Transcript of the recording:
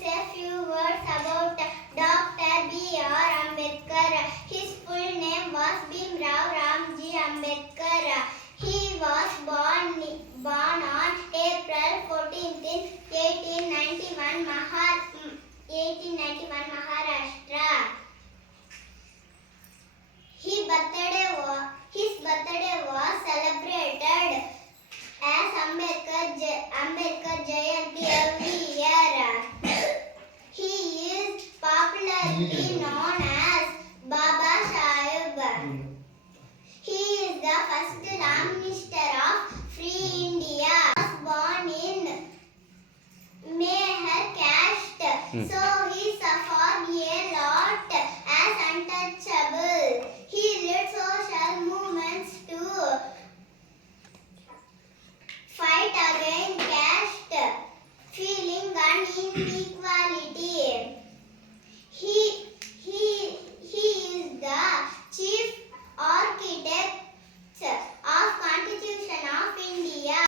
say few words about Dr. B.R. Ambedkar. His full name was Bhimrao Ramji Ambedkar. He was born on April 14th, 1891, Maharashtra. His birthday was celebrated as Ambedkar Jayanti every year. He is popularly known as Baba Sahib. He is the first Prime Minister of Free India. He was born in Meher caste, so he suffered a lot as untouchable. He led social movements to fight against caste feeling and inequality.